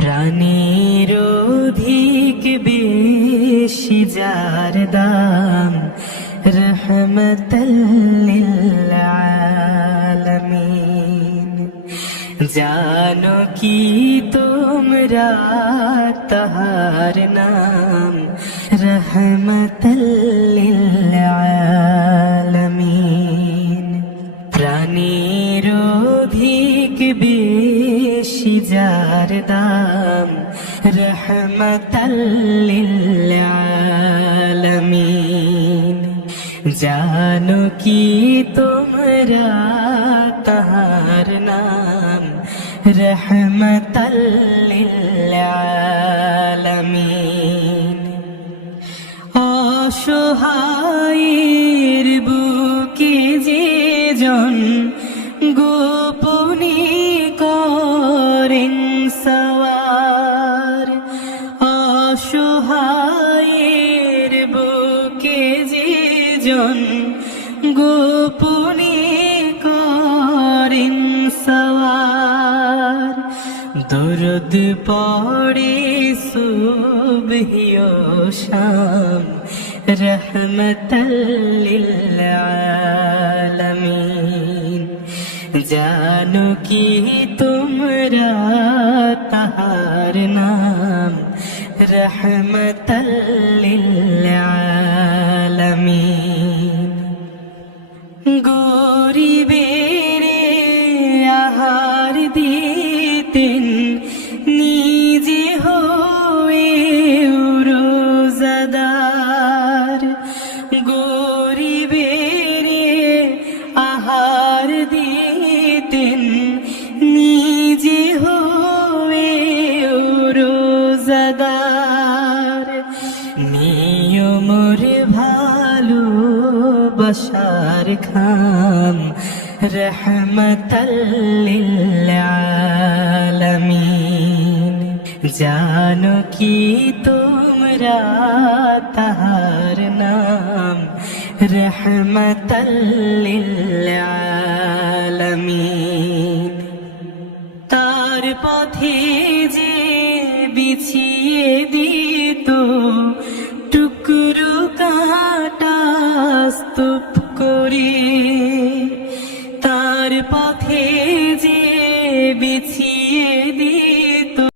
প্রাণীর অধিক বেশি যার দাম রহমতাল লিল আলামিন। জানো কি তোমরা তাহার নাম রহমতাল লিল আলামিন। প্রাণীর অধিক বেশি যার দাম রহমতাল লিল আলামিন। জানো কি তোমরা তাহার নাম রহমতাল লিল আলামিন। অসহায়ের বুকে যে জন গোপনে করেন সওয়ার, অসহায়ের বুকে যে জন গোপনে করেন সওয়ার। দরুদ পড়ে সুবহি ও শাম রহমতাল লিল আলামিন। জানো কি তোমরা তাহার নাম রহমতাল লিল আলামিন। গরিবের আহার দিতেন নিজে হয়ে রোজাদার। গরিবের আহার দিতেন নিজে হয়ে রোজাদার। নিয়মর ভালোবাসার খাম রহমতাল লিল আলামিন। জানো কি তোমরা তাহার নাম রহমতাল লিল আলামিন। তার পথে যে বিছিয়ে